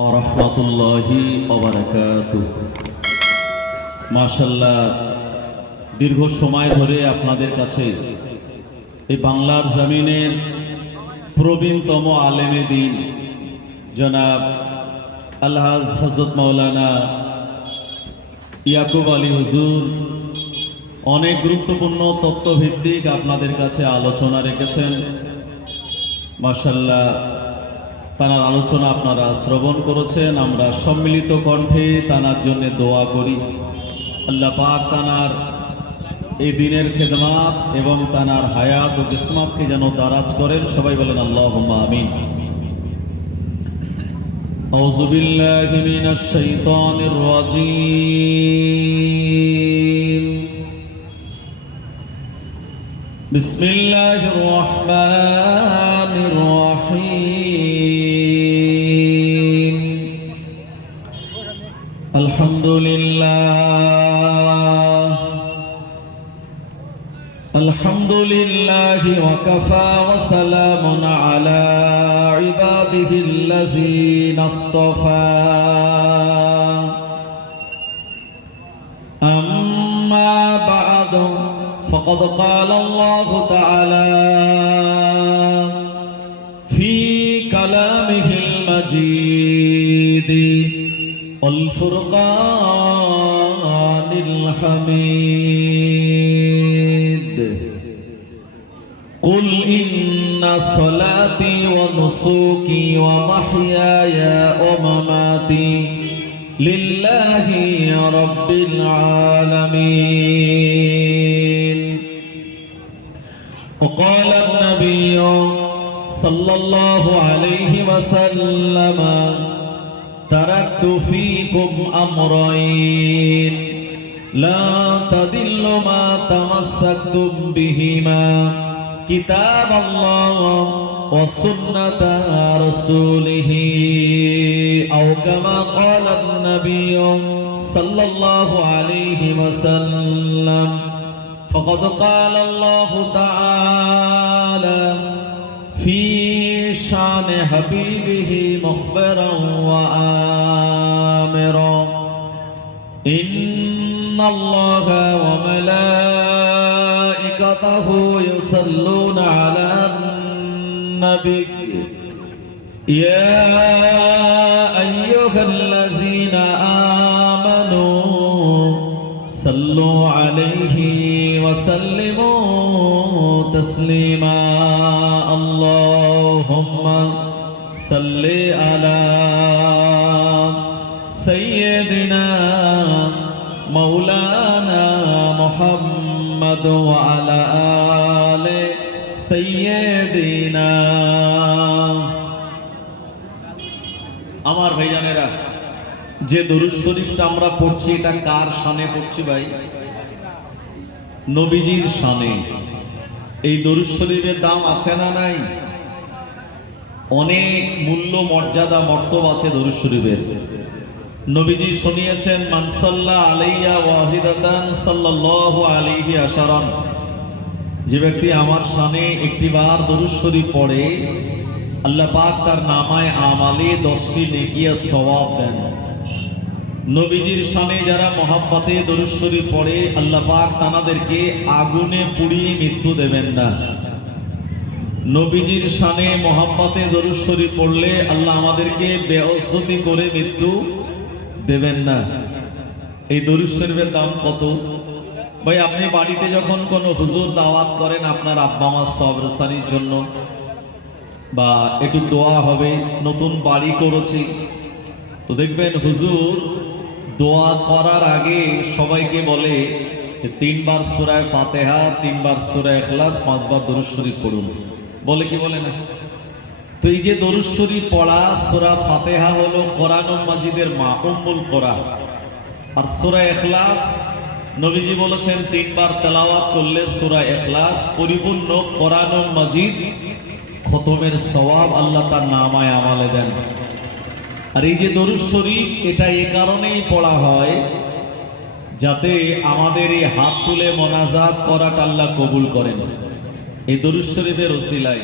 রাহমাতুল্লাহি ওয়া বারাকাতুহু। মাশাআল্লাহ, দীর্ঘ সময় ধরে আপনাদের কাছে এই বাংলার জমিনের প্রবীণতম আলেমে দ্বীন জনাব আলহাজ হযরত মাওলানা ইয়াকুব আলী হুজুর অনেক গুরুত্বপূর্ণ তত্ত্বভিত্তিক আপনাদের কাছে আলোচনা রেখেছেন। মাশাআল্লাহ, তানার আলোচনা আপনারা শ্রবণ করেছেন। আমরা সম্মিলিত কণ্ঠে তানার জন্য দোয়া করি, আল্লাহ পাক তানার এই দিনের খেদমাত এবং তানার হায়াত ও কিসমতকে যেন দারাজ করেন। সবাই বলেন আল্লাহুম্মা আমিন। আউযু বিল্লাহি মিনাশ শাইতানির রাজীম। বিসমিল্লাহির রহমানির রহিম। আলহামদুলিল্লাহি ওয়া কাফা ওয়া সালামুন আলা ইবাদিহিল্লাযীনা ইসতাফা। আম্মা বা'দু ফাকাদ ক্বালা আল্লাহু তাআলা ফি কালামিহিল মাজিদ ওয়াল ফুরকানিল হামিদ। قل إن صلاتي ونسكي ومحياي ومماتي لله رب العالمين. وقال النبي صلى الله عليه وسلم تركت فيكم أمرين لا تضلوا ما تمسكتم بهما كتاب الله وسنة رسوله أو كما قال النبي صلى الله عليه وسلم. فقد قال الله تعالى في شان حبيبه مخبرا وآمرا إن الله وملائكته يصلون على النبي يا أيها الذين آمنوا صلوا عليه وسلموا تسليما. اللهم صل على سيدنا مولانا محمد وعلى آل سيدنا. আমার ভাইজানেরা, যে দরুদ শরীফটা আমরা পড়ছি এটা কার শানে পড়ছি ভাই? নবীজির শানে। এই দরুদ শরীফের দাম আছে না নাই? অনেক মূল্য, মর্যাদা, মর্তব আছে দরুদ শরীফের। নবীজি শুনিয়েছেন, মান সাল্লা আলাইয়া ওয়াহিদাতান সাল্লাল্লাহু আলাইহি আশারান। যে ব্যক্তি আমার শানে একটিবার দরুদ শরীফ পড়ে, আল্লাহ পাক তার নামায় আমালে 10টি নেকি আর সওয়াব দেন। নবীজির শানে যারা মহব্বতে দরুদ শরীফ পড়ে, আল্লাহ পাক তাদেরকে আগুনে পুড়িয়ে মৃত্যু দেবেন না। নবীজির শানে মহব্বতে দরুদ শরীফ পড়লে আল্লাহ আমাদেরকে বেইজ্জতি করে মৃত্যু দেবেন না। এই দরুদ শরীফের দাম কত ভাই? আপনি বাড়িতে যখন কোনো হুজুর দাওয়াত করেন আপনার আব্বা মা সবরসানির জন্য, বা একটু দোয়া হবে, নতুন বাড়ি করেছি, তো দেখবেন হুজুর দোয়া করার আগে সবাইকে বলে 3 বার সূরা ফাতিহা, 3 বার সূরা ইখলাস, 5 বার দরুদ শরীফ পড়ুন। বলে কি বলে না? তো এই যে দরুদ শরীফ পড়া, সূরা ফাতিহা হলো কোরআনুল মাজিদের মা, উম্মুল কোরআন। আর সূরা ইখলাস নবীজি বলেছেন 3 বার তেলাওয়াত করলে সূরা ইখলাস পরিপূর্ণ কোরআনুল মাজিদ খতমের সওয়াব আল্লাহ তার নামায় আমালে দেন। আর এই যে দরুদ শরীফ, এটা এই কারণেই পড়া হয় যাতে আমাদের এই হাত তুলে মোনাজাত করাটা আল্লাহ কবুল করেন। এই দরুদ শরীফের ওসিলায়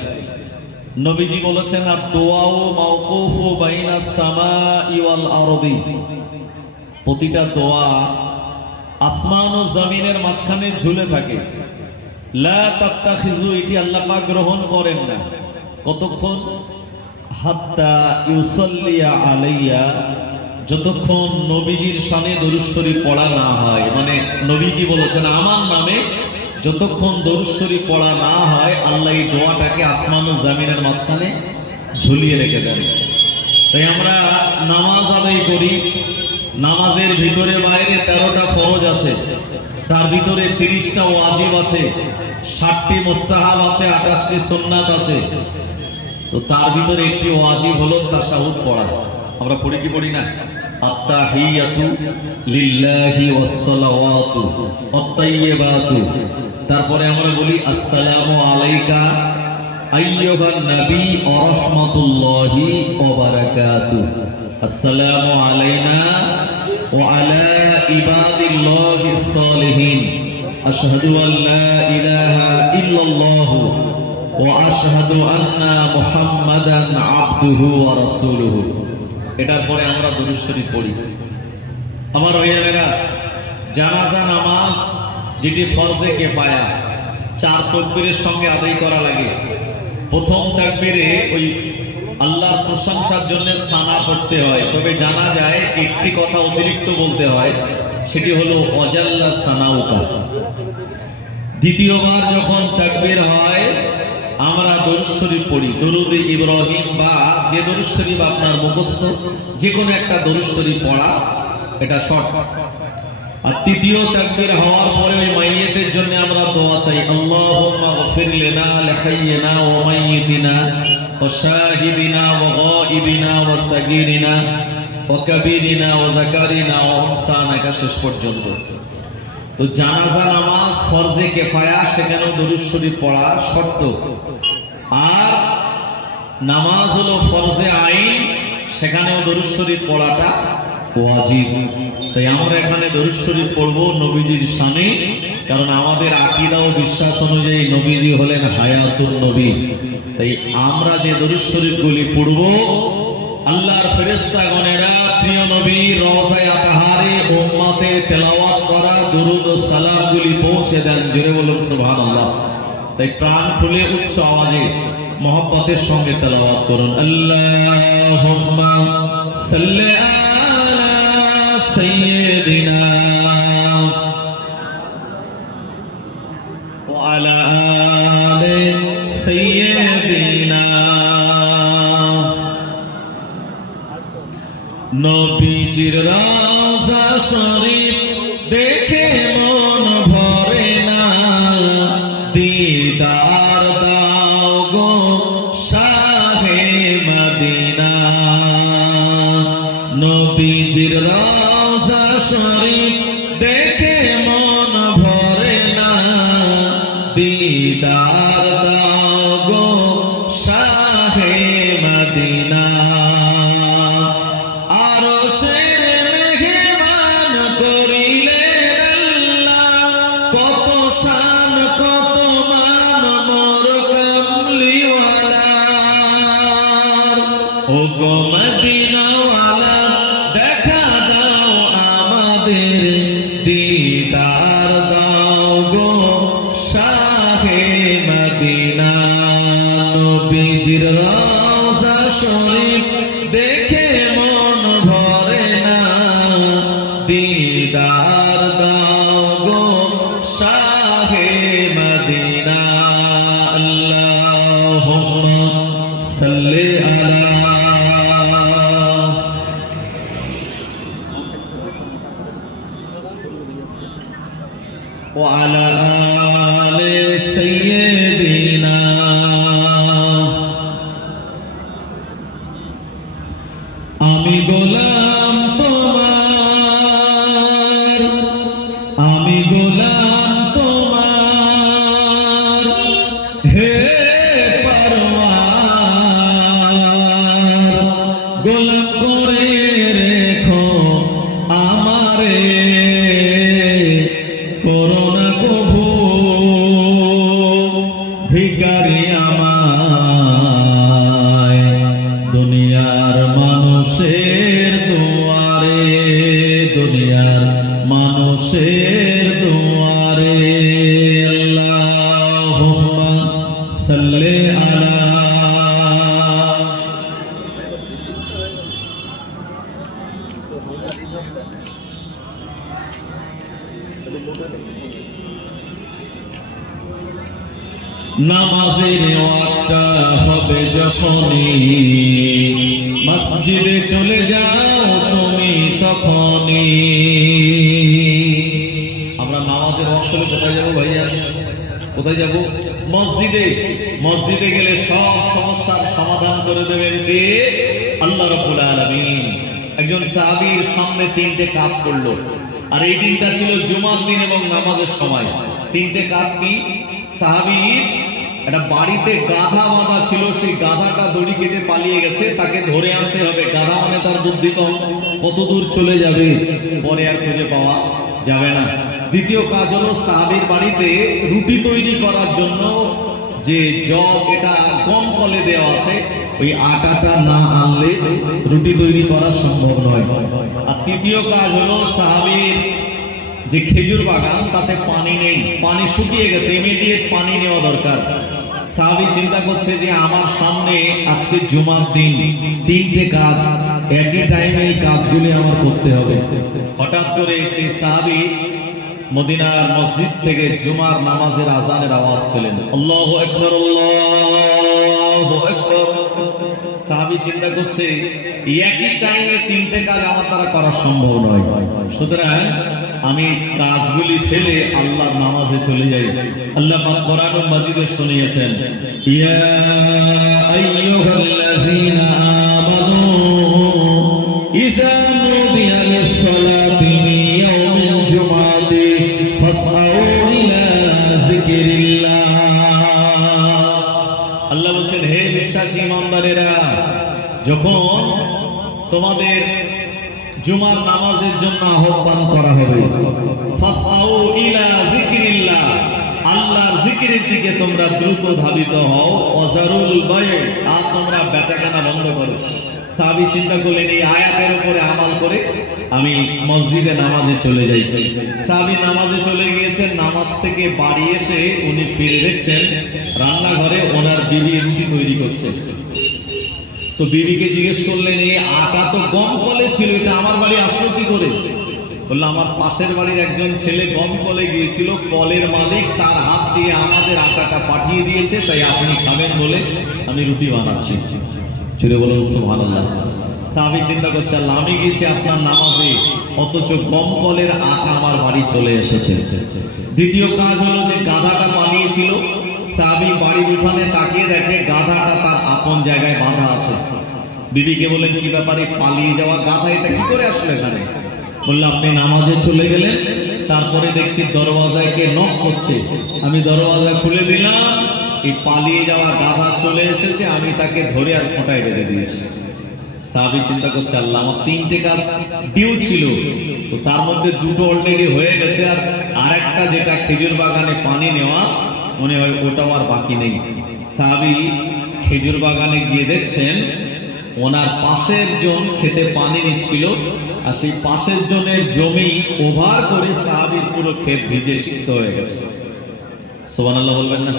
নবীজি বলেছেন আদ-দুআউ মাওকুফু বাইনাস সামাই ওয়াল আরদি, প্রতিটা দোয়া আসমান ও জমিনের মাঝখানে ঝুলে থাকে। লা তাত্তাখিযু, এটি আল্লাহ পাক গ্রহণ করেন না। কতক্ষণ? হাত্তা ইউসাল্লিয়া আলাইয়া, যতক্ষণ নবীজির শানে দরুদ শরীফ পড়া না হয়। মানে নবীজি বলেছেন আমার নামে যতক্ষণ দরুদ শরীফ পড়া না হয় আল্লাহ এই দোয়াটাকে আসমান ও জমিনের মাঝখানে ঝুলিয়ে রেখে দেন। তাই আমরা নামাজ আদায় করি, নামাজের ভিতরে বাইরে 13টা ফরজ আছে, তার ভিতরে 30টা ওয়াজিব আছে, 60টি মুস্তাহাব আছে, 28টি সুন্নাত আছে। তো তার ভিতরে একটি ওয়াজিব হলো তাশাহুদ পড়া। আমরা পড়ি কি পড়ি না? আত-তাহিয়াতু লিল্লাহি ওয়াস-সালাওয়াতু আত-তাইয়্যিবাতু। তারপরে আমরা বলি আসসালামু আলাইকা আইয়ুহান নবী ওয়া রাহমাতুল্লাহি ওয়া বারাকাতুহু। আসসালামু আলাইনা ওয়া আলা ইবাদিল্লাহিস সালিহিন। আশহাদু আল লা ইলাহা ইল্লাল্লাহু ওয়া আশহাদু আন্না মুহাম্মাদান আবদুহু ওয়া রাসূলুহু। এটার পরে আমরা দরুদ শরীফ পড়ি। আমার ভাইয়েরা, জানাজা নামাজ যেটি ফরজে কিফায়া 4 তাকবীরের সঙ্গে আদায় করা লাগে। প্রথম তাকবীরে ওই আল্লাহর প্রশংসার জন্য সানা পড়তে হয়, তবে জানা যায় একটি কথা অতিরিক্ত বলতে হয়, সেটি হলো ওয়াজাল্লা সানাউকা। দ্বিতীয়বার যখন তাকবীর হয় আমরা দরুদ শরীফ পড়ি, দরুদ ইব্রাহিম বা যে দরুদ শরীফ আপনার মুখস্থ, যে কোনো একটা দরুদ শরীফ পড়া, এটা শর্ট। আর তৃতীয় তাকবীর হওয়ার পরে ওই মাইয়িতের জন্য আমরা দোয়া চাই, আল্লাহুম্মা গফির লিনা লিহাইয়িনা ওয়া মাইয়িতিনা ওয়া শাহিদিনা ওয়া গায়িবিনা ওয়া সাগীরিনা ওয়া কাবীরিনা ওয়া যাকারিনা ওয়া উনসানা, এটা শেষ পর্যন্ত। তো জানাজা নামাজ ফরজে কিফায়া, সেখানেও দরুদ শরীফ পড়া শর্ত। আর নামাজ হলো ফরজে আইন, সেখানেও দরুদ শরীফ পড়াটা ওয়াজিব। তাই আমরা এখানে দরুদ শরীফ পড়বো নবীজির শানে, কারণ আমাদের আকীদা ও বিশ্বাস অনুযায়ী নবীজি হলেন হায়াতুন নবী। তাই আমরা যে দরুদ শরীফগুলি পড়বো, আল্লাহর ফেরেশতাগণেরা প্রিয় নবী রওজায়ে আতহারে উম্মতের তেলাওয়াত করা দরুদ ও সালামগুলি পৌঁছে দেন। জোরে বলুন সুবহানাল্লাহ। তাই প্রাণ খুলে উচ্চ আওয়াজে মহব্বতের সঙ্গে তেলাওয়াত করুন। আল্লাহুম্মা সাল্লি আলা সাইয়্যিদিনা ওয়া আলা আলি সাইয়্যিদিনা। নবীজির রওজা শরীফ দেখে মন ভরে না, দিদার দাও গো শাহে মদিনা। নবীজির রওজা শরীফ দেখে মন ভরে না, দিদার দাও গো শাহে মদিনা। ও গো মদিনাওয়ালা, দেখা দাও আমাদের, দিদার দাও গো শাহে মদিনা। নবীজির রওজা শরীফ দেখে মন ভরে না, দিদার দাও গো শাহে মদিনা। আল্লাহুম্মা সাল্লি আলা ওয়া আলা আলি সাইয়্যিদিনা। আমি গোলাম তোমার, আমি গোলাম তোমার, হে পরওয়ার, গোলাম করে রেখো আমারে, করোনা কভু ভিখারি আমার। আরশের দুয়ারে আল্লাহুম্মা সাল্লি আলা নামাজের ওয়াক্তটা হবে যখনই মসজিদে চলে যাও তুমি তখনই। আমরা নামাজের ওয়াক্ত হলে কোথায় যাবো ভাইয়া? কোথায় যাব? মসজিদে। মসজিদে গেলে সব সমস্যার সমাধান করে দেবেন কে? আল্লাহ রাব্বুল আলামিন। একজন সাহাবীর সামনে তিনটে কাজ করলো, আর এই দিনটা ছিল জুমার দিন এবং নামাজের সময়। তিনটে কাজ কি? সাহাবীর একটা বাড়িতে গাধা বাঁধা ছিল, সেই গাধাটা দড়ি কেটে পালিয়ে গেছে, তাকে ধরে আনতে হবে। গাধা মানে তার বুদ্ধি কম, কত দূর চলে যাবে, পরে আর খুঁজে পাওয়া যাবে না। দ্বিতীয় কাজ হলো সাহাবীর বাড়িতে রুটি তৈরি করার জন্য যে জগ, এটা গম কলে দেওয়া আছে, ওই আটাটা না আনলে রুটি তৈরি করা সম্ভব নয়। আর তৃতীয় কাজ হলো সাহাবীর যে খেজুর বাগান, তাতে পানি নেই, পানি শুকিয়ে গেছে, ইমিডিয়েট পানি নেওয়া দরকার। সাহাবী চিন্তা করছে যে আমার সামনে আজকে জুমার দিন, তিনটে কাজ একই টাইমে, এই কাজগুলি আমার করতে হবে। হঠাৎ করে সেই সাহাবী মদিনার মসজিদ থেকে জুমার নামাজের আজানের আওয়াজ পেলেন, আল্লাহু আকবার, আল্লাহু আকবার। সাহাবী চিন্তা করছে একই টাইমে তিনটে কাজ আমার দ্বারা করা সম্ভব নয়, সুতরাং আমি কাজগুলি ফেলে আল্লাহর নামাজে চলে যাই। আল্লাহ পাক কোরআনুল মাজিদে শুনিয়েছেন, ইয়া আইয়ুহাল্লাযীনা আমানু ইযা নুদিয়া লিস-সালাতি মিন ইয়াউমিল জুমআতি ফাসআউ ইলা যিকরিল্লাহ। আল্লাহ বলেন, হে বিশ্বাসী ইমানদারেরা, যখন তোমাদের জুমার নামাজের জন্য আহ্বান করা হবে, ফাসআউ ইলা যিকরিল্লাহ, আল্লাহর জিকিরের দিকে তোমরা দ্রুত ধাবিত হও, ওয়াজারুল বাই', আর তোমরা বেচাকেনা বন্ধ করো। সাহাবী চিন্তা করলেন এই আয়াতের উপরে আমল করে আমি মসজিদে নামাজে চলে যাই। সাহাবী নামাজে চলে গিয়েছেন, নামাজ থেকে বাড়ি এসে উনি ফিরে দেখছেন রান্নাঘরে ওনার বিবি রুটি তৈরি করছে। তো বিবিকে জিজ্ঞেস করলেন, এই আটা তো গম কলে ছিল, এটা আমার বাড়ি আসলো কি করে? বললো, আমার পাশের বাড়ির একজন ছেলে গম কলে গিয়েছিল, কলের মালিক তার হাত দিয়ে আমাদের আটাটা পাঠিয়ে দিয়েছে, তাই আপনি খাবেন বলে আমি রুটি বানাচ্ছি। চলে বলুন সুবহানাল্লাহ। সাহাবী চিন্তা করছে, আল্লাহ, আমি গিয়েছি আপনার নামাজে, অথচ গম কলের আটা আমার বাড়ি চলে এসেছে। দ্বিতীয় কাজ হলো যে গাধাটা পালিয়েছিল, সাহাবী বাড়ির উঠানে তাকিয়ে দেখে গাধাটা তার আপন জায়গায় বাঁধা আছে। বিবিকে বলেন, কি ব্যাপারে, পালিয়ে যাওয়া গাধা এটা কি করে আসলো এখানে? বললো, আপনি নামাজে চলে গেলেন, তারপরে দেখছি দরওয়াজায় কে নক করছে, আমি দরওয়াজা খুলে দিলাম, এই পালিয়ে যাওয়া গাধা চলে এসেছে, আমি তাকে ধরে আর খোঁটায় বেঁধে দিয়েছি। সাহাবী চিন্তা করছে, আল্লাহ, আমার তিনটে কাজ ডিউ ছিল, তো তার মধ্যে দুটো অলরেডি হয়ে গেছে, আর আরেকটা যেটা খেজুর বাগানে পানি নেওয়া, মনে হয় ওটাও আর বাকি নেই। সাহাবী খেজুর বাগানে গিয়ে দেখছেন ওনার পাশের জন খেতে পানি নিচ্ছিল, আর সেই পাশের জনের জমি ওভার করে সাহাবীর পুরো ক্ষেত ভিজে সিক্ত হয়ে গেছে। সুবহানাল্লাহ বলবেন না?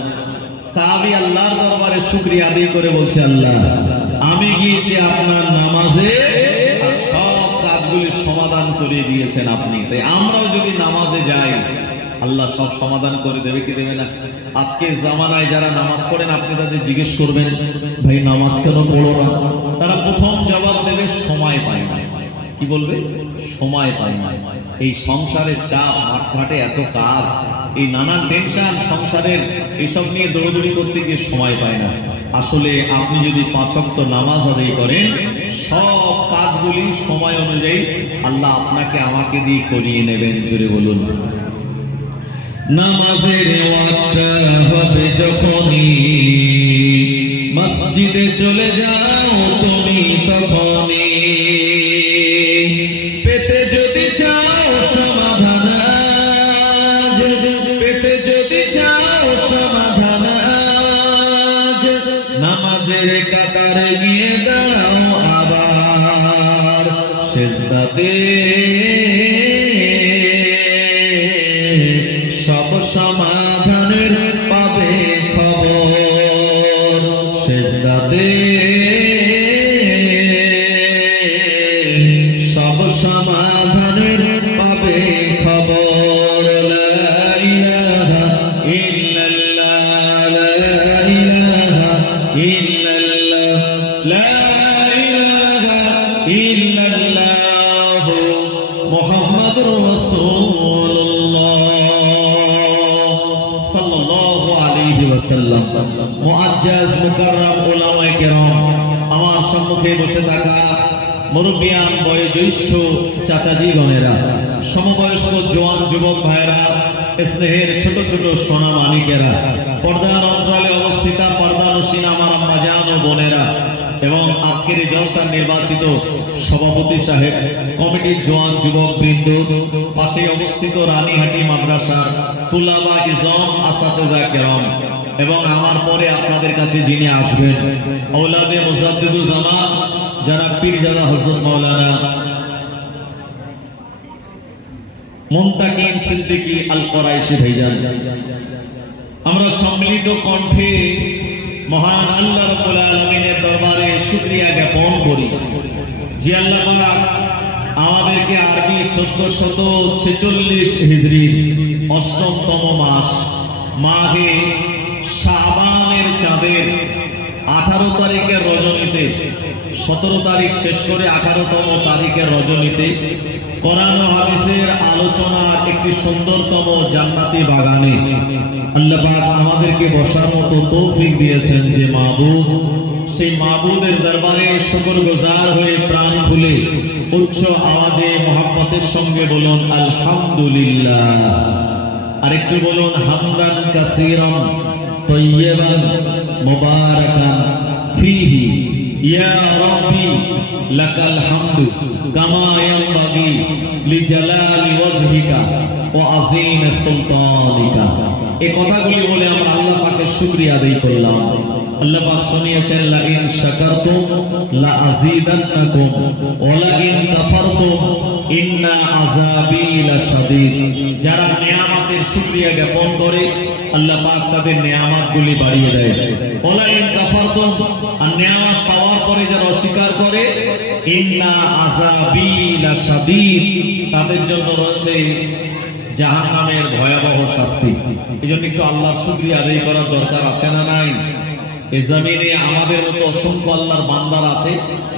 সাহাবী আল্লাহর দরবারে শুকরিয়া আদায় করে বলছে, আল্লাহ, আমি গিয়েছি আপনার নামাজে আর সব কাজগুলি সমাধান করে দিয়েছেন আপনি, তাই আমরাও যদি নামাজে যাই আল্লাহ সব সমাধান করে দেবে কি দেবে না? আজকে জামানায় যারা নামাজ পড়েন, আপনি তাদের জিজ্ঞেস করবেন, ভাই নামাজ কেন পড়ো না? তারা প্রথম জবাব দেবে, সময় পাই না। কি বলবে? সময় পাই না। এই সংসারের চাপ, মাঠঘাটে এত কাজ, এই নানান টেনশন, সংসারের এইসব নিয়ে দৌড়দৌড়ি করতে গিয়ে সময় পায় না। আসলে আপনি যদি 5 ওয়াক্ত নামাজ আদায় করেন, সব কাজগুলি সময় অনুযায়ী আল্লাহ আপনাকে আমাকে দিয়ে করিয়ে নেবেন। জোরে বলুন। নামাজের ওয়াক্তটা হবে যখনই মসজিদে চলে যাও তুমি তখনই, পেতে যদি চাও সমাধান আজ, পেতে যদি চাও সমাধান আজ, নামাজের কাতারে গিয়ে দাঁড়াও আবার সেজদাতে, সমাধানের পাবে খবর। লা ইলাহা ইল্লাল্লাহ, লা ইলাহা ইল্লাল্লাহ, লা ইলাহা ইল্লাল্লাহ মুহাম্মাদুর রাসূলুল্লাহ সাল্লাল্লাহু আলাইহি ওয়াসাল্লাম। মুআজ্জাজ মুকাররম উলামায়ে কেরাম, আমার সম্মুখে বসে থাকা মুরব্বিয়ান, বয়োজ্যেষ্ঠ চাচাজি গণেরা, সমবয়স্ক জোয়ান যুবক ভাইরা, স্নেহের ছোট ছোট সোনা মানিকেরা, পর্দার অন্তরালে অবস্থিত পর্দানসীন আমার আম্মা জান ও বোনেরা, এবং আজকের এই জলসার নির্বাচিত সভাপতি সাহেব, কমিটির জোয়ান যুবক বৃন্দ, পাশে অবস্থিত রানীহাটি মাদ্রাসার তুলাবা ইজম আসাতেজা কেরাম, এবং আমার পরে আপনাদের কাছে যিনি আসবেন আওলাদে মুজাদ্দিদুল জামান জনাব পীরজাদা হযরত মাওলানা মুনতাকিম সিদ্দিকী আল কুরাইশি ভাইজান, আমরা সম্মিলিত কণ্ঠে মহান আল্লাহ রাব্বুল আলামিনের দরবারে শুকরিয়া জ্ঞাপন করি যে আল্লাহ পাক আমাদেরকে আরবি 1446 হিজরির ৮ম মাস মাহে শাবানের চাঁদের 18 তারিখের রজনীতে, 17 তারিখ শেষ করে 18তম তারিখের রজনীতে কোরআন ও হাদিসের আলোচনার একটি সুন্দরতম জান্নাতি বাগানে আল্লাহ পাক আমাদেরকে বসার মতো তৌফিক দিয়েছেন। যে মাবুদ, সেই মাবুদের দরবারে শুকরগুজার হয়ে প্রাণ খুলে উচ্চ আওয়াজে মহব্বতের সঙ্গে বলুন আলহামদুলিল্লাহ। আরেকটু বলুন হামদান কাসীরান তাইয়্যিবান মুবারাকান ফীহি ইয়া রাব্বি লাকাল হামদু কামা ইয়ানবাগি লিজালালি ওয়াজহিকা ওয়া আযীম সুলতানিকা। এই কথাগুলি বলে আমরা আল্লাহ পাকের শুকরিয়া আদায় করলাম। আল্লাহ পাক শুনিয়েছেন লা ইন শাকারতুম লা আযীদান্নাকুম ওয়া লা ইন কাফারতুম ইন্না আযাবি লাশাদীদ। যারা নিয়ামতের শুকরিয়া জ্ঞাপন করে আল্লাহ পাক তাদের নিয়ামতগুলি বাড়িয়ে দেয়। ওয়া লা ইন কাফারতুম, আর নিয়ামত পাওয়ার পরে যারা অস্বীকার করে ইন্না আযাবি লাশাদীদ, তাদের জন্য রয়েছে জাহান্নামের ভয়াবহ শাস্তি। এজন্য একটু আল্লাহর শুকরিয়া আদায় করার দরকার আছে না নাই? এই জমিনে আমাদের মতো অসংখ্য আল্লাহর বান্দার আছে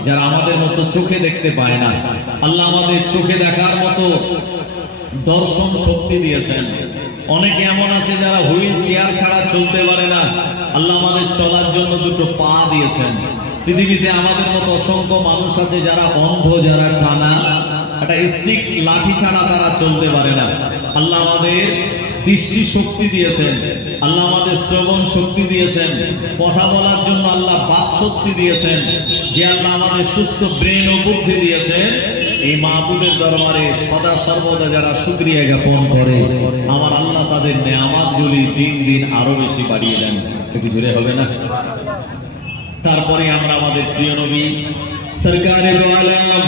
যারা আমাদের মতো চোখে দেখতে পায় না। আল্লাহ আমাদের চোখে দেখার মতো দর্শন শক্তি দিয়েছেন। অনেকে এমন আছে যারা হুইল চেয়ার ছাড়া চলতে পারে না, আল্লাহ আমাদের চলার জন্য দুটো পা দিয়েছেন। পৃথিবীতে আমাদের মতো অসংখ্য মানুষ আছে যারা অন্ধ, যারা কানা, একটা স্টিক লাঠি ছাড়া তারা চলতে পারে না। আল্লাহ আমাদের দৃষ্টি শক্তি দিয়েছেন, আল্লাহ আমাদের শ্রবণ শক্তি দিয়েছেন, কথা বলার জন্য আল্লাহ বাক শক্তি দিয়েছেন। যে আল্লাহ আমাদের সুস্থ ব্রেন ও বুদ্ধি দিয়েছেন, এই মাহবুবের দরবারে সদা সর্বদা যারা শুকরিয়া জ্ঞাপন করে আমার আল্লাহ তাদের নেয়ামতগুলি দিন দিন আরো বেশি বাড়িয়ে দেন। একটু জোরে হবে না? তারপরে আমরা আমাদের প্রিয় নবী সরকারে দো আলম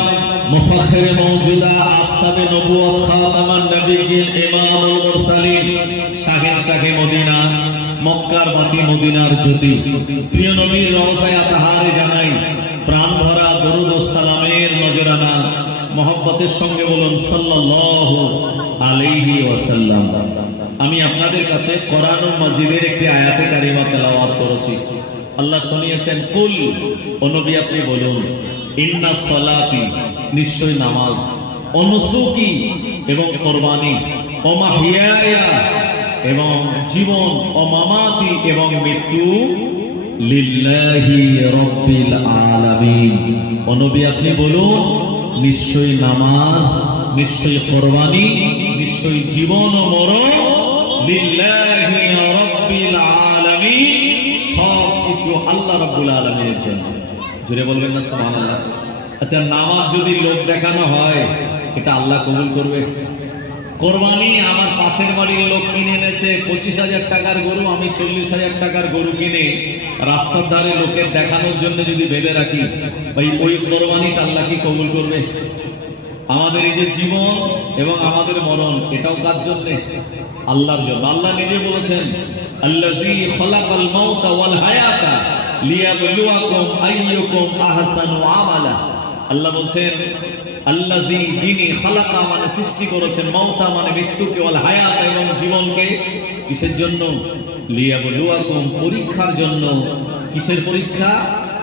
মুফাখখিরে মওজুদা আফতাবে নবুয়ত খাতামান নবিয়্যিন ইমামুল মুরসালিন শাহে মদিনা মক্কার বাতি মদিনার জ্যোতি প্রিয় নবীর রওজায়ে আতহারে জানাই প্রাণ ভরা দরুদ ও সালামের নজরানা মহব্বতের সঙ্গে বলুন সাল্লাল্লাহু আলাইহি ওয়াসাল্লাম। আমি আপনাদের কাছে কোরআনুল মাজিদের একটি আয়াতে কারিমা তেলাওয়াত করেছি। আল্লাহ শুনিয়েছেন কুল, ও নবী আপনি বলুন ইন্না সলাতি, নিশ্চয় নামাজ, ও নুসুকি এবং কুরবানি, ও মাহইয়ায়া এবং জীবন, ও মামাতি এবং মৃত্যু লিল্লাহি রাব্বিল আলামিন। ও নবী আপনি বলুন নিশ্চয় নামাজ, নিশ্চয় কুরবানি, নিশ্চয় জীবন ও মরণ লিল্লাহি রাব্বিল আলামিন, সব কিছু আল্লাহ রাব্বুল আলামিনের জন্য। জোরে বলবেন না সুবহানাল্লাহ? আচ্ছা, নামাজ যদি লোক দেখানো হয় এটা আল্লাহ কবুল করবে? কোরবানি আমার পাশের বাড়ির লোক কিনে এনেছে 25,000 টাকার গরু, আমি 40,000 টাকার গরু কিনে রাস্তার ধারে লোকের দেখানোর জন্য যদি বেঁধে রাখি, ভাই ওই কোরবানিটা আল্লাহ কি কবুল করবে? আমাদের এই যে জীবন এবং আমাদের মরণ, এটাও কার জন্য? আল্লাহর জন্য। আল্লাহ নিজে বলেছেন আল্লাযী খালাকাল মাউতা ওয়াল হায়াতা লিয়াবলুয়াকুম আইয়ুকুম আহসানু আমালা। আল্লাহ বলছেন আল্লাযী যিনি খালাকা মানে সৃষ্টি করেছেন, মাউতা মানে মৃত্যুকে, ওয়াল হায়াত এবং জীবনকে, কিসের জন্য? লিয়াবলুয়াকুম পরীক্ষার জন্য। কিসের পরীক্ষা?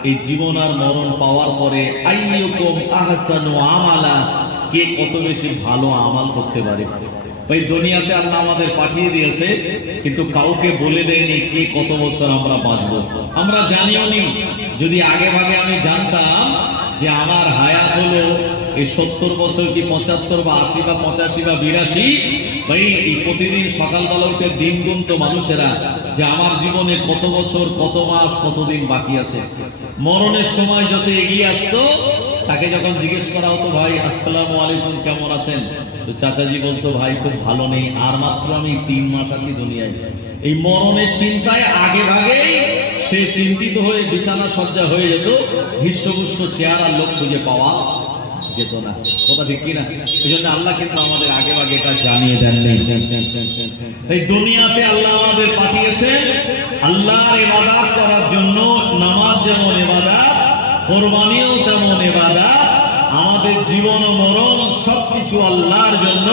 এই জীবন আর মরণ পাওয়ার পরে আইয়ুকুম আহসানু আমালা, কে কত বেশি ভালো আমাল করতে পারে। এই দুনিয়াতে আল্লাহ আমাদের পাঠিয়ে দিয়েছে, কিন্তু কাউকে বলে দেয়নি কে কত বছর আমরা বাঁচব। আমরা জানিও নি। যদি আগে ভাগে আমি জানতাম যে আমার হায়াত হলো এই 70 বছর কি 75 বা 80 বা 85 বা 82, ভাই এই প্রতিদিন সকালবেলা উঠে দিন গুনতো মানুষেরা যে আমার জীবনে কত বছর, কত মাস, কতদিন বাকি আছে। মরণের সময় যত এগিয়ে আসতো, তাকে যখন জিজ্ঞেস করা হতো ভাই আসসালামু আলাইকুম কেমন আছেন, তো চাচাজি বলতো ভাই খুব ভালো নেই, আর মাত্র আমি 3 মাস আছি দুনিয়ায়। এই মরণের চিন্তায় আগে ভাগেই সে চিন্তিত হয়ে বিছানা সজ্জা হয়ে যেত, হৃষ্টপুষ্ট চেহারা লোক খুঁজে পাওয়া যেত না। কথা ঠিক কিনা? এই জন্য আল্লাহ কিন্তু আমাদের আগে ভাগে এটা জানিয়ে দেন নেই। এই দুনিয়াতে আল্লাহ আমাদের পাঠিয়েছেন আল্লাহর ইবাদত করার জন্য। নামাজ যেমন ইবাদত, কোরবানিও তেমন ইবাদত, আমাদের জীবন ও মরণ সবকিছু আল্লাহর জন্য।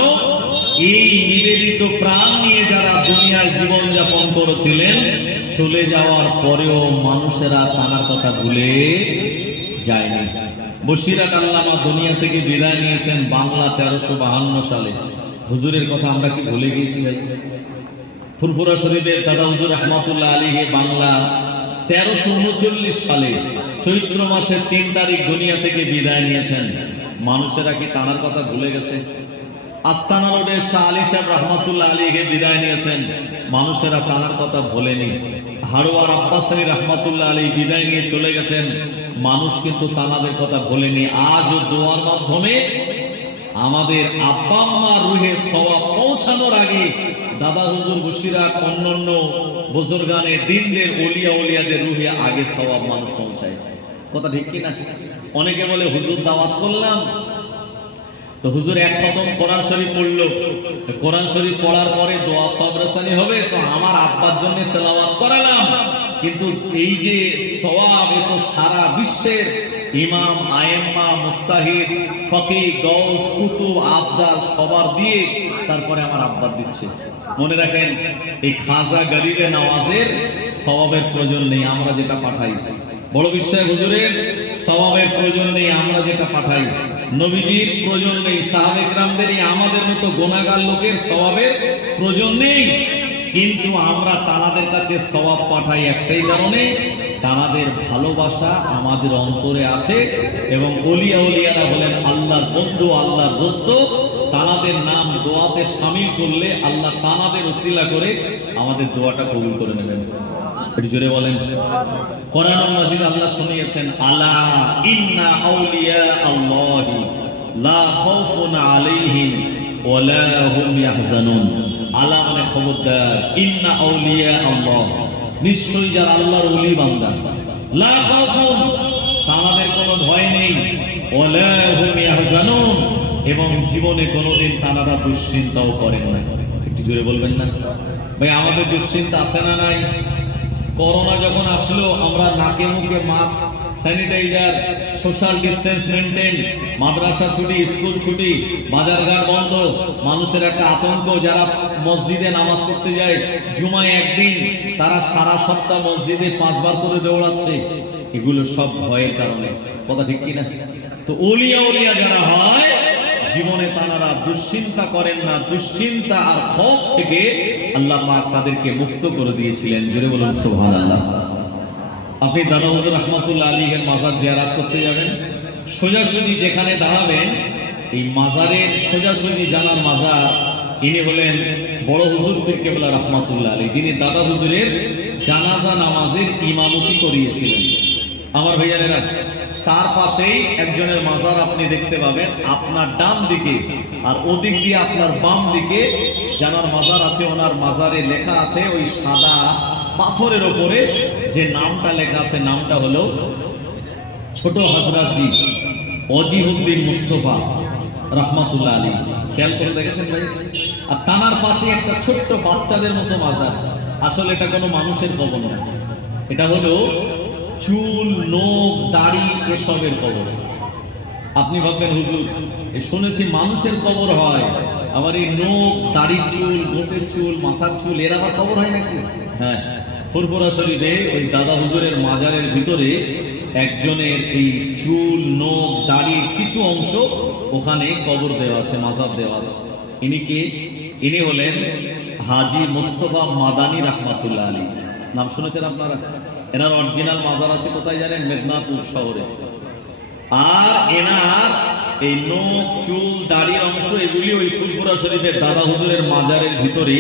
এই নিবেদিত প্রাণ নিয়ে যারা দুনিয়ায় জীবন যাপন করেছিলেন, চলে যাওয়ার পরেও মানুষেরা তার কথা ভুলে যায়নি। বশিরাত আল্লামা দুনিয়া থেকে বিদায় নিয়েছেন বাংলা 1352 সালে। হুজুরের কথা আমরা কি ভুলে গিয়েছি ভাই? ফুরফুরা শরীফের দাদা হুজুর রহমাতুল্লাহ আলাইহি বাংলা 1339 সালে চৈত্র মাসের 3 তারিখ দুনিয়া থেকে বিদায় নিয়েছেন। মানুষেরা কি তার কথা ভুলে গেছে? আস্তানা রোডের শাহ আলী সাহেব রহমাতুল্লাহ আলাইহি বিদায় নিয়েছেন। মানুষেরা তার কথা ভোলেনি। হাড়োয়ার আব্বাস আলী রহমাতুল্লাহ আলাইহি বিদায় নিয়ে চলে গেছেন। মানুষ কিন্তু তাদের কথা ভোলেনি। আজও দোয়ার মাধ্যমে আমাদের আব্বা আম্মার রুহে সওয়াব পৌঁছানোর আগে দাদা হুজুর বশিরাত অন্যান্য বুজুর্গানে দিনদের ওলিয়া ওলিয়াদের রুহে আগে সওয়াব মানুষ পৌঁছায়। কথা ঠিক কি না? অনেকে বলে হুজুর দাওয়াত করলাম, তো হুজুর এক খতম কোরআন শরীফ পড়লো, কোরআন শরীফ পড়ার পরে দোয়া সবরেসানি হবে, তো আমার আব্বার জন্য তেলাওয়াত করালাম, কিন্তু এই যে সওয়াব এ তো সারা বিশ্বের ইমাম, আয়েম্মা, মুস্তাহিদ, ফকিহ, গৌস, কুতুব, আবদার সবার দিয়ে তারপরে আমার আব্বার দিচ্ছে। মনে রাখেন, এই খাজা গরিবে নওয়াজের সওয়াবের প্রয়োজন নেই, আমরা যেটা পাঠাই। বড় বিশ্বাস হুজুরের সওয়াবের প্রয়োজন নেই, আমরা যেটা পাঠাই। নবীজির প্রয়োজন নেই, সাহাবে কিরামদেরই আমাদের মতো গুনাহগার লোকের সওয়াবের প্রয়োজন নেই, কিন্তু আমরা তাদের কাছে সওয়াব পাঠাই একটাই কারণে, তাদের ভালোবাসা আমাদের অন্তরে আছে। এবং ওলিয়া ওলিয়ারা বলেন আল্লাহর বন্ধু, আল্লাহর দোস্ত, তাদের নাম দোয়াতে শামিল করলে আল্লাহ তাদের ওসিলা করে আমাদের দোয়াটা কবুল করে নেবেন। একটু জোরে বলেন। কোরআন মাজিদ আল্লাহ শুনিয়েছেন, আলা ইন্না আউলিয়া আল্লাহি লা খাউফুন আলাইহিম ওয়া লা হুম ইয়াহজানুন। আলা মানে খবরদার, ইন্না আউলিয়া আল্লাহ, নিশ্চয়ই যারা আল্লাহর ওলি বান্দা, লা খাউফুন তাদের কোনো ভয় নেই, ওয়া লা হুম ইয়াহজানুন এবং জীবনে কোনোদিন তারা দুশ্চিন্তাও করেন না। একটু জোরে বলবেন না ভাই? আমাদের দুশ্চিন্তা আছে না নাই? করোনা যখন আসলো, আমরা নাকে মুখে mask, sanitiser, social distance maintain, মাদ্রাসা ছুটি, স্কুল ছুটি, বাজারঘাট বন্ধ, মানুষের একটা আতঙ্ক। যারা মসজিদে নামাজ পড়তে যায় জুমায় একদিন, তারা সারা সপ্তাহ মসজিদে 5 বার করে দৌড়াচ্ছে। এগুলো সব ভয়ের কারণে। কথা ঠিক কিনা? তো ওলিয়া ওলিয়া যারা হয়, জীবনে তারা দুশ্চিন্তা করেন না। দুশ্চিন্তা আর খৌফ থেকে আল্লাহ পাক তাদেরকে মুক্ত করে দিয়েছিলেন। জোরে বলুন সুবহানাল্লাহ। আপনি দাদা হুজুর রহমাতুল্লাহ আলাইহির মাজার জিয়ারত করতে যাবেন, সোজাসুজি যেখানে দাঁড়াবেন, এই মাজারের সোজাসুজি জানার মাজার, ইনি হলেন বড় হুজুর পীর কেবলা রহমাতুল্লাহ আলাইহি, যিনি দাদা হুজুরের জানাজা নামাজের ইমামতি করিয়েছিলেন। আমার ভাইয়ারা, তার পাশেই একজনের মাজার আপনি দেখতে পাবেন, আপনার ডান দিকে, আর ওদিক দিয়ে আপনার বাম দিকে জানার মাজার আছে। ওনার মাজারে লেখা আছে ওই সাদা পাথরের ওপরে যে নামটা লেখা আছে, নামটা হলো ছোট হযরতজি ওজিহুদ্দিন মুস্তাফা রহমাতুল্লাহ আলাইহি। খেয়াল করে দেখেছেন ভাই? আর তানার পাশে একটা ছোট্ট বাচ্চাদের মতো মাজার। আসলে এটা কোনো মানুষের কবর না, এটা হলো চুল, নখ, দাড়ি এসবের কবর। আপনি ভাববেন হুজুর শুনেছি মানুষের কবর হয়, আবার এই নখ, দাড়ির চুল, গোপের চুল, মাথার চুল এর আবার কবর হয় নাকি? হ্যাঁ, ফুরফুরা শরীফে ওই দাদা হুজুরের মাজারের ভিতরে একজনের এই চুল, নখ, দাড়ির কিছু অংশ ওখানে কবর দেওয়া আছে, মাজার দেওয়া আছে। ইনি কে? ইনি হলেন হাজী মোস্তফা মাদানী রহমাতুল্লাহ আলী। নাম শুনেছেন আপনারা? এনার অরিজিনাল মাজার আছে কোথায় জানেন? মেদিনীপুর শহরে। আর এনার এই নখ, চুল, দাড়ির অংশ এগুলি ওই ফুরফুরা শরীফের দাদা হুজুরের মাজারের ভিতরে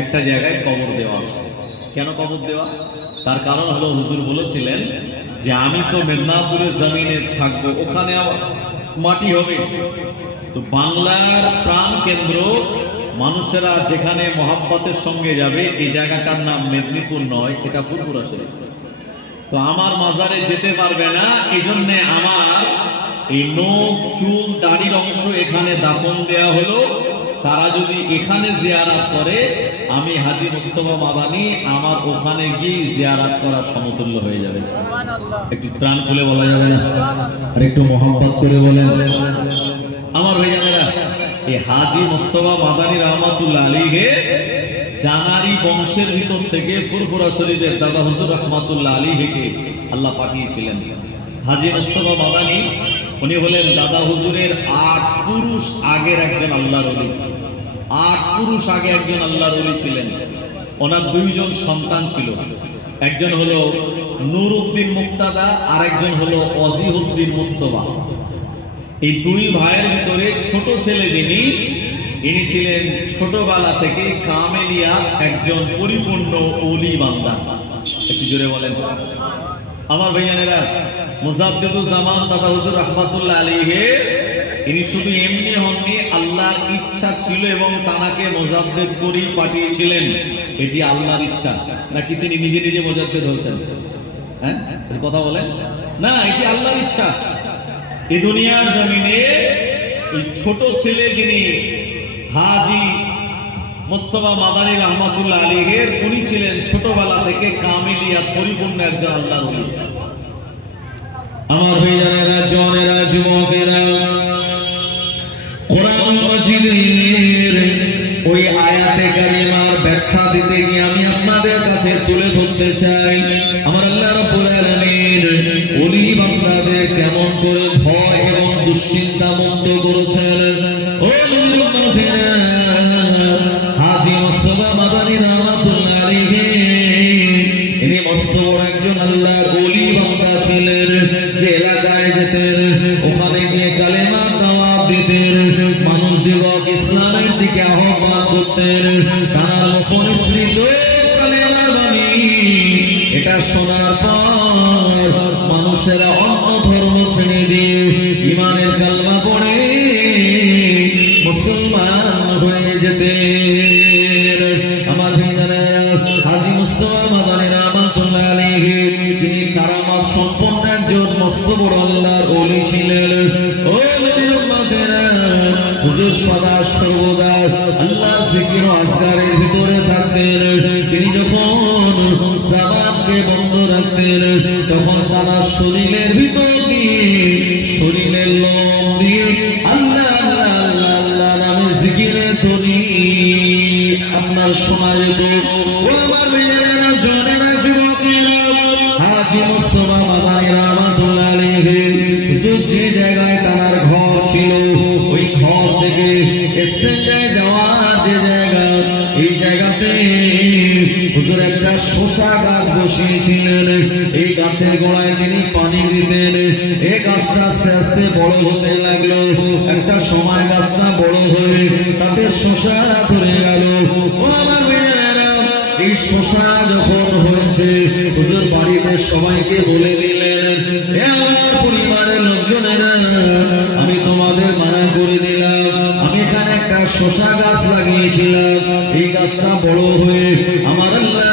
একটা জায়গায় কবর দেওয়া আছে। কেন কবর দেওয়া? তার কারণ হলো হুজুর বলেছিলেন যে আমি তো মেদিনীপুরের জমিনে থাকবো, ওখানে আবার মাটি হবে, তো বাংলার প্রাণ কেন্দ্র, মানুষেরা যেখানে মহাব্বতের সঙ্গে যাবে এই জায়গাটার নাম মেদিনীপুর নয়, এটা ফুরফুরা শরীফ। তো আমার মাজারে যেতে পারবে না, এই জন্যে আমার এই নখ, চুল, দাড়ির অংশ এখানে দাফন দেয়া হলো। তারা যদি এখানে জিয়ারাত করে, আমি হাজী মোস্তফা মাদানী আমার ওখানে গিয়ে জিয়ারাত করার সমতুল্য হয়ে যাবে। একটু প্রাণ খুলে বলা যাবে না? আর একটু মহব্বত করে বলেন। আমার ভাইজানেরা, এই হাজী মোস্তফা মাদানী রহমাতুল্লাহ আলাইহি জানারি বংশের ভিতর থেকে ফুরফুরা শরীফের দাদা হুজুর রহমাতুল্লাহ আলাইহিকে আল্লাহ পাঠিয়েছিলেন। হাজী মোস্তফা মাদানী উনি হলেন দাদা হুজুরের 8 পুরুষ আগের একজন আল্লাহর ওলি। 8 পুরুষ আগে একজন আল্লাহর ওলি ছিলেন। ওনার 2 জন সন্তান ছিল, একজন হলো নূর উদ্দিন মুক্তাদা, আর একজন হলো অজিহউদ্দিন মুস্তফা। এই 2 ভাইয়ের ভিতরে ছোট ছেলে যিনি, ইনি ছিলেন ছোটবেলা থেকে কামেলিয়া একজন পরিপূর্ণ ওলি বান্দা। একটু জোরে বলেন। আমার ভাইয়ানেরা, মুজাদ্দিদুল জামান দাদা হুজুর রহমাতুল্লাহ আলাইহি ইনি শুধু এমনি হননি, আল্লাহর ইচ্ছা ছিল এবং তানাকে মুজাদ্দিদ করেই পাঠিয়েছিলেন। এটি আল্লাহর ইচ্ছা নাকি তিনি নিজে নিজে মুজাদ্দিদ হয়েছেন? হ্যাঁ, কথা বলেন না, এটি আল্লাহর ইচ্ছা। এই দুনিয়ার জমিনে এই ছোট ছেলে যিনি হাজী মোস্তফা মাদানী রহমাতুল্লাহ আলাইহির, উনি ছিলেন ছোটবেলা থেকে কামিলিয়াত পরিপূর্ণ একজন আল্লাহর ওলি। আমার ভাইজানেরা, জনেরা, যুবকেরা, কোরআন মাজিদের ওই আয়াতে কারিমার ব্যাখ্যা দিতে গিয়ে আমি আপনাদের কাছে তুলে ধরতে চাই আমার আল্লাহ রাব্বুল আলামিন ওলি বান্দাদের কেমন করে ভয় এবং দুশ্চিন্তা মুক্ত করেছেন। ও মুমিনেরা, হাজী মোস্তফা মাদানী রহমাতুল্লাহ আলাইহি ইনি মস্ত বড় একজন আল্লাহর ওলি বান্দা ছিলেন। যে এলাকায় যেতেন ওখানে গিয়ে কালেমা দাওয়াত দিতেন, মানুষ দিগক ইসলামের দিকে আহ্বান করতেন। তার মুখনিসৃত কালেমার বাণী এটা শোনার পর মানুষেরা অন্য ধর্ম ছেড়ে দিয়ে ঈমানের কালমা পড়ে মুসলমান হয়ে যেতেন। আমার ভাইজানেরা, হাজী মোস্তফা মাদানী রহমাতুল্লাহ আলাইহি যিনি কারামাত সম্পন্ন একজন মস্ত বড় আল্লাহর ওলি ছিলেন। ও নবীর উম্মতেরা, হুজুর সদা সর্বদা আল্লাহর জিকির ও আজকারের ভিতরে থাকতেন। তিনি যখন জাবানকে বন্ধ রাখতেন, তখন তার শরীরের ভিতর দিয়ে, শরীরের লোম দিয়ে আল্লাহ আল্লাহ আল্লাহ আল্লাহ নামে জিকিরে ধ্বনি আপনার শোনা যেত। ও আমার মেয়েরা, জনেরা, যুবকেরা, হাজী মোস্তফা মাদানী রহমাতুল্লাহ আলাইহি হুজুর যে জায়গায় তার ঘর ছিল, ওই ঘর থেকে স্টেশনে যাওয়ার যে জায়গা, এই জায়গাতে হুজুর একটা শসা গাছ বসিয়েছিলেন। এই গাছের গোড়ায় তিনি পানি দিতেন। এই গাছটা আস্তে আস্তে বড় হতে লাগলো। একটা সময় গাছটা বড় হয়ে তাতে শসা ধরে গেল। ও আমার মেয়েরা, এই শসা যখন হয়েছে, হুজুর বাড়িতে সবাইকে বলে দিলেন, এ আমার পরিবারের লোকজনেরা, আমি তোমাদের মানা করে দিলাম, আমি এখানে একটা শসা গাছ লাগিয়েছিলাম। এই গাছটা বড় হয়ে আমার আল্লাহ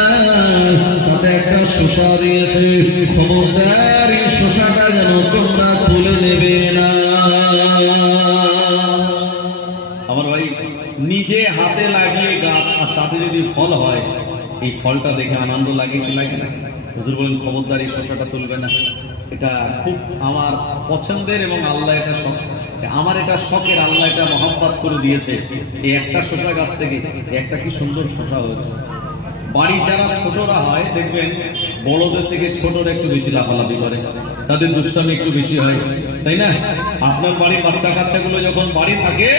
তাতে একটা শসা দিয়েছে। খবরদার এই শসাটা যেন তোমরা তুলে নেবে না। আমার ভাই, নিজে হাতে লাগিয়ে গাছ আর তাতে যদি ফল হয়, এই ফলটা দেখে আনন্দ লাগে কি লাগে না? হুজুর বলেন খবরদার এই শসাটা তুলবে না। এটা খুব আমার পছন্দের এবং আল্লাহ এটা আমার এটা শখের, আল্লাহ এটা মহব্বত করে দিয়েছে। এই একটা শসা গাছ থেকে একটা কি সুন্দর শসা হয়েছে। বাড়ি যারা ছোটরা হয় দেখবেন বড়দের থেকে ছোটরা একটু বেশি লাফালাফি করে, তাদের দুষ্টামি একটু বেশি হয়, তাই না? আপনার বাড়ির বাচ্চা কাচ্চাগুলো যখন বাড়ি থাকে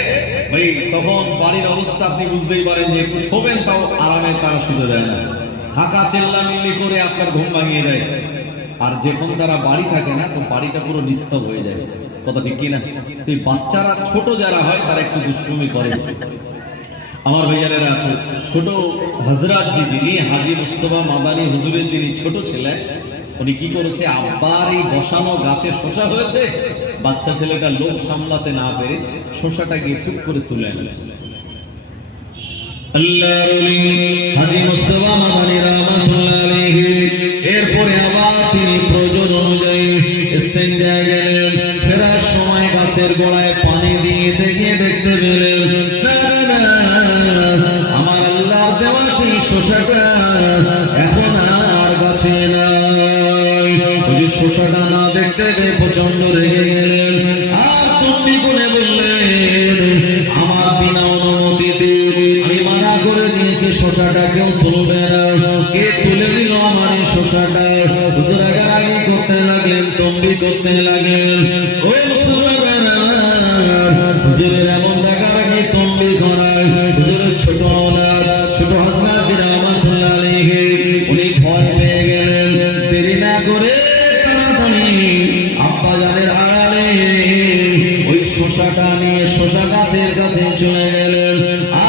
ভাই, তখন বাড়ির অবস্থা আপনি বুঝতেই পারেন যে একটু শোবেন তাও আরামে তারা শুতে দেয় না, হাঁকা চেল্লামিল্লি করে আপনার ঘুম ভাঙিয়ে দেয়। আর যখন তারা বাড়ি থাকে না তো বাড়িটা পুরো নিস্তব হয়ে যায়, কথা ঠিক কিনা? তো এই বাচ্চারা ছোট যারা হয় তারা একটু দুষ্টুমি করে। আমার ভাইয়ারেরা, তো ছোট হযরত জি যিনি হাজী মুস্তাফা মাদানী হুজুরের যিনি ছোট ছেলে, উনি কি করেছে, আব্বার এই বসানো গাছে শসা হয়েছে, বাচ্চা ছেলেটা লোভ সামলাতে না পেরে শসাটা গিয়ে চুপ করে তুলে এনেছে। আল্লাহর ওলি হাজী মুস্তাফা মাদানী রাহমাতুল্লাহ আলাইহি এরপরে আবার তিনি প্রয়োজন অনুযায়ী ইস্তেঞ্জা গেলেন। ফেরার সময় গাছের গোড়ায় পানি দিয়ে দেখতে পেলেন আমার আল্লাহর দেওয়া সেই শসাটা এখন আর গাছে নাই। ওই শসাটা না দেখতে পেয়ে প্রচন্ড রেগে গেলেন আর তম্বি করে বললেন, আমার বিনা অনুমতিতে আমি মানা করে দিয়েছি শসাটা কেউ তুলবে না। কে তুলে নিল আমার এই শসাটা? হুজুর আগে করতে লাগলেন, তম্বি করতে লাগলেন। ও মুসলমানেরা, হুজুরের এমন রাগারাগি তম্বি করায় হুজুরের ছোট ওলাদ ছোট হযরত জি রাহমাতুল্লাহ আলাইহি উনি ভয় পেয়ে গেলেন। দেরি না করে তাড়াতাড়ি আব্বা জানের আড়ালে ওই শসাটা নিয়ে শসা গাছের কাছে চলে গেলেন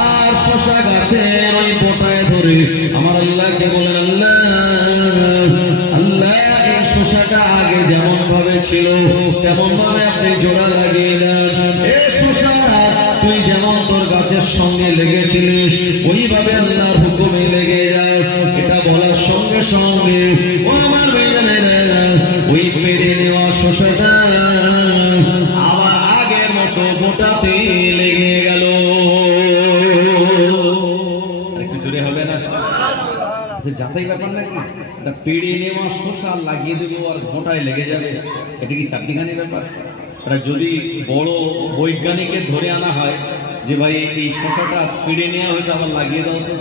আর শসা গাছের ওই পোটায় ধরে আমার আল্লাহকে বলেন, আল্লাহ আল্লাহ এই শসাটা আগে যেমন ভাবে ছিল তেমন ভাবে আপনি জোড়া লাগিয়ে দেন। এই শসা তুই যেমন তোর গাছের সঙ্গে লেগেছিলিস ওইভাবে আল্লাহর হুকুমে লেগে যায়। এটা বলার সঙ্গে সঙ্গে ও আমার ভাইজানেরা, ওই পেরে নেওয়া শসাটা আবার আগের মতো গোটাতে লেগে গেল। একটু জোরে হবে না? আচ্ছা, যাতাই ব্যাপার নাকি? এটা পেড়ে নেওয়া শসা লাগিয়ে দেবো আর গোটায় লেগে যাবে, এটা কি চারটিখানি ব্যাপার? এটা যদি বড় বৈজ্ঞানিকের ধরে আনা হয় যে ভাই এই শসাটা পেড়ে নেওয়া হয়েছে আবার লাগিয়ে দাও তো,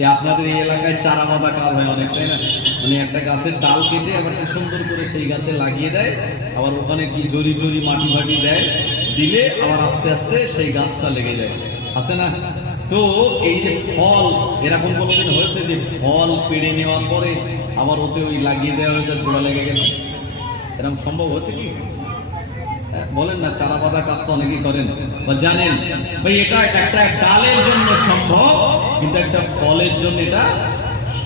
এই আপনাদের এই এলাকায় চারা বাঁধা কাজ হয় অনেক, তাই না? মানে একটা গাছের ডাল কেটে আবার কি সুন্দর করে সেই গাছে লাগিয়ে দেয়, আবার ওখানে কি জরি মাটি ফাটি দেয়, দিলে আবার আস্তে আস্তে সেই গাছটা লেগে যায়, আছে না? তো এই যে ফল, এরকম কোনোদিন হয়েছে যে ফল পেড়ে নেওয়ার পরে আবার ওতে ওই লাগিয়ে দেওয়া হয়েছে, জোড়া লেগে গেছে? এরকম সম্ভব হচ্ছে কি? বলেন না, চারা পাতা কাজ তো অনেকেই করেন বা জানেন ভাই, এটা একটা ডালের জন্য সম্ভব কিন্তু একটা ফলের জন্য এটা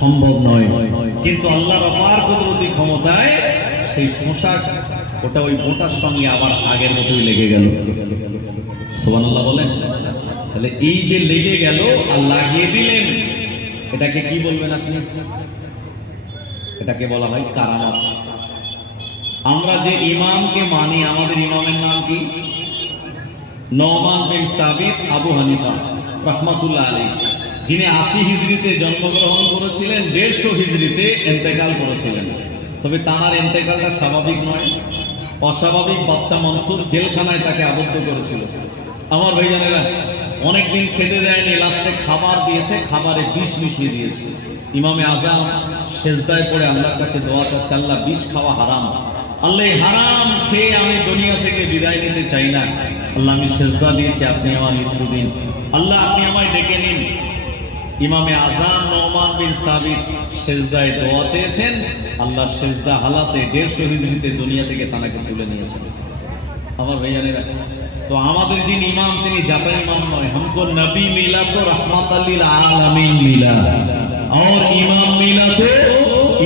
সম্ভব নয়। কিন্তু আল্লাহর অপার কুদরতি ক্ষমতায় সেই শসা ওটা ওই বোটার সঙ্গে আবার আগের মতোই লেগে গেল। সুবহানাল্লাহ বলেন। তাহলে এই যে লেগে গেল আর লাগিয়ে দিলেন, এটাকে কি বলবেন আপনি? এটাকে বলা হয় কারামাত। আমরা যে ইমামকে মানি, আমাদের ইমামের নাম কি? নোমান বিন সাবিত আবু হানিফা রাহমাতুল্লাহ আলাইহি, যিনি 80 হিজরিতে জন্মগ্রহণ করেছিলেন, 150 হিজরিতে ইন্তেকাল করেছিলেন। তবে তার ইন্তেকালটা স্বাভাবিক নয়, অস্বাভাবিক। বাদশাহ মনসুর জেলখানায় তাকে আবদ্ধ করেছিল। আমার ভাইজানেরা, অনেকদিন খেতে দেয়নি, লাস্টে খাবার দিয়েছে, খাবারে বিষ মিশিয়ে দিয়েছে। ইমামে আজম সেজদায় পড়ে আল্লাহর কাছে দোয়া করছে, আল্লাহ বিষ খাওয়া হারাম, আল্লাহ হারাম খেয়ে আমি দুনিয়া থেকে বিদায় নিতে চাই না, আল্লাহ আমি সেজদা দিয়েছি, আপনি আমার মৃত্যু দিন, আল্লাহ আপনি আমায় ডেকে নিন। ইমামে আজম নোমান বিন সাবিত সেজদায় দোয়া চেয়েছেন, আল্লাহ সেজদা হালাতে 150 হিজরিতে দুনিয়া থেকে তাকে তুলে নিয়েছেন। আমার ভাইজানেরা, তো আমাদের যিনি ইমাম তিনি জাতা ইমাম নয়, हमको नबी मिला तो रहमत लिल आलमीन मिला, और इमाम मिला तो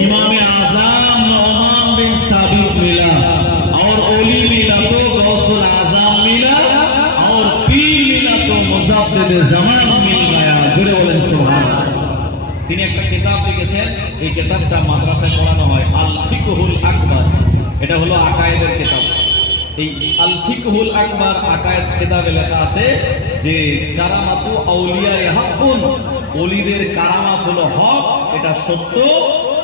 इमाम आजम नौमान बिन साबित मिला, और ओली मिला तो गौसुल आजम मिला, और पीर मिला तो मुजद्दिद ज़मान मिल गया। জোরে বলেন সুবহানাল্লাহ। তিনি একটা কিতাব লিখেছেন, এই কিতাবটা মাদ্রাসায় পড়ানো হয়, আল ফিকহুল আকবার। এটা হলো আকায়েদের কিতাব। এই আল ফিকহুল আকবার আকায়েদ কিতাবে লেখা আছে যে কারামাতু আউলিয়া হাক্কুন, ওলিদের কারামাত হলো হক, এটা সত্য,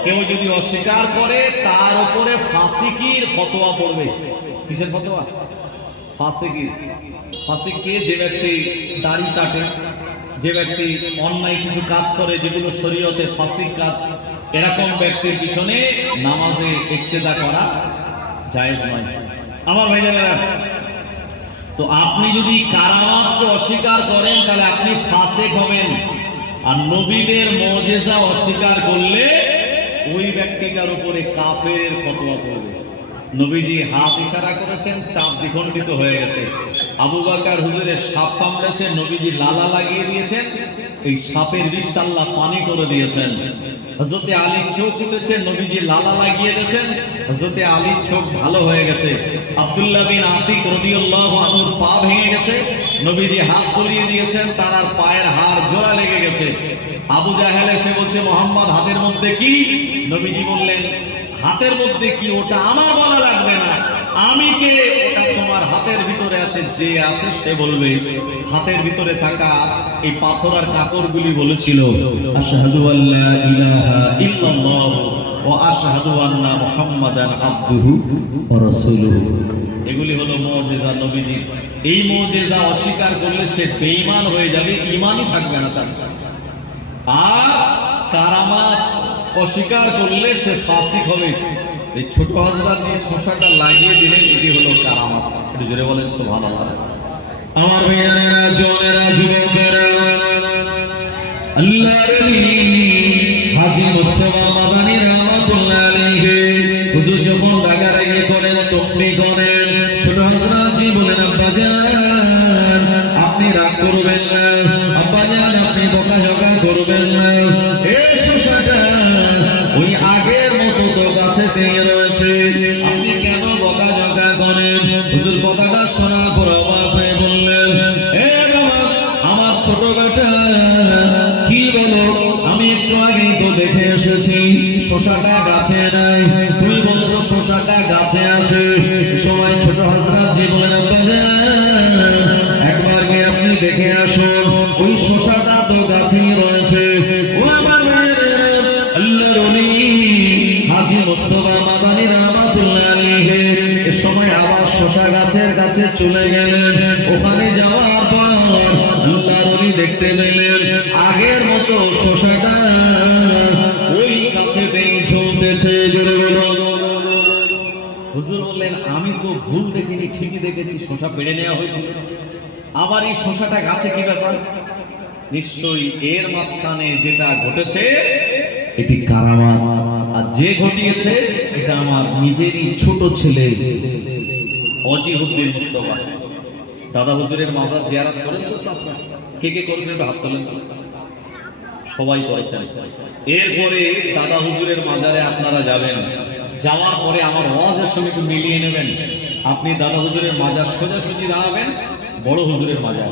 কেউ যদি অস্বীকার করে তার উপরে ফাসিকির ফতোয়া পড়বে। কিসের ফতোয়া? ফাসিকির। ফাসিক কে? যে ব্যক্তি দাড়ি কাটে, যে ব্যক্তি অন্যায় কিছু কাজ করে যেগুলো শরীয়তে ফাসিক কাজ, এরকম ব্যক্তির পিছনে নামাজে ইক্তেদা করা জায়েজ নয়। আমার ভাইজানেরা, তো আপনি যদি কারামাতকে অস্বীকার করেন তাহলে আপনি ফাসিক হবেন, আর নবীদের মুজিজা অস্বীকার করলে ওই ব্যক্তিটার উপরে কাফেরের ফতোয়া পড়বে। নবীজি হাত ইশারা করেছেন, চাপ দ্বিখণ্ডিত হয়ে গেছে। আবু বকর হুজুরের সাপ কামড়েছে, নবীজি লালা লাগিয়ে দিয়েছেন, এই সাপের বিষটা আল্লাহ পানি করে দিয়েছেন। হযরতে আলীর চোখ উঠেছে, নবীজি লালা লাগিয়ে দিয়েছেন, হযরতে আলীর চোখ ভালো হয়ে গেছে। আব্দুল্লাহ বিন আতিক রাদিয়াল্লাহু আনহুর পা ভেঙে গেছে, নবীজি হাত তুলিয়ে দিয়েছেন, তার আর পায়ের হাড় জোড়া লেগে গেছে। আবু জাহেল এসে বলছে, মোহাম্মদ হাতের মধ্যে কি? নবীজি বললেন, হাতের মধ্যে কি ওটা আমার বলা লাগবে না, আমি কে ওটা তোমার হাতের ভিতরে আছে, যে আছে সে বলবে। হাতের ভিতরে থাকা এই পাথর আর কাপড়গুলি বলেছিল, আশহাদু আল্লা ইলাহা ইল্লাল্লাহ ওয়া আশহাদু আন্না মুহাম্মাদান আবদুহু ওয়া রাসূলুহু। এগুলি হলো মুজিজা নবীজির। এই মুজিজা অস্বীকার করলে সে বেঈমান হয়ে যাবে, ঈমানই থাকবে না তার। আর কারামাত অস্বীকার করলে সে ফাসিক হবে। এই ছোট হযরত যে শশাটা লাগিয়ে দিলেন, এটি হলো কারামাত। একটু জোরে বলেন সুবহানাল্লাহ। আমার ভাইয়েরা, জনেরা, যুবকেরা, আল্লাহর ওলি হাজী মুস্তাফা মাদানী রাহমাতুল্লাহ আলাইহি হুজুর যখন রাগারাগি করেন, তকবীর করেন, ছোট হযরত জি বলেন, আব্বাজান আপনি রাগ করবেন না, আব্বাজান আপনি বকাঝকা করবেন না, এই শশাটা ওই আগের মতো তো গাছেতেই রয়েছে, আপনি কেন বকাঝকা করেন? হুজুর কথাটা শোনার পর অবাক হয়ে বললেন, এ বাবা, আমার ছোট বেটা, কি বলো? আমি একটু আগেই তো দেখে এসেছি শশাটা গাছে নাই, তুমি বলছো শশাটা গাছে আছে। সময় ছোট হযরত জি বলেন, আব্বাজান একবার গিয়ে আপনি দেখে আসুন, ওই শশাটা তো গাছেই রয়েছে। ও আমার আল্লাহর ওলি হাজী মুস্তাফা মাদানী রাহমাতুল্লাহ আলাইহি এর সময় আবার শশা গাছের কাছে চলে গেলেন। ওখানে যাওয়ার পর আল্লাহর ওলি দেখতে পেলেন আগের মতো শশাটা ওই গাছেতেই ঝুলতেছে। জোরে বলুন। হুজুর বললেন, আমি তো ভুল দেখিনি, ঠিকই দেখেছি, শশা পেড়ে নেওয়া হয়েছিল। আবার এই শশাটা গাছে কি ব্যাপার? নিশ্চয়ই এর মাঝখানে যেটা ঘটেছে এটি কারামাত, আর যে ঘটিয়েছে এটা আমার নিজেরই ছোট ছেলে অজিহুদ্দিন মুস্তাফা। দাদা হুজুরের মাজার জিয়ারত করেছেন তো আপনারা? কে কে করেছেন একটু হাত তোলেন। সবাই করেছেন। এরপরে দাদা হুজুরের মাজারে আপনারা যাবেন, যাওয়ার পরে আমার ওয়াজের সঙ্গে একটু মিলিয়ে নেবেন। আপনি দাদা হুজুরের মাজার সোজাসুজি দাঁড়াবেন, বড় হুজুরের মাজার।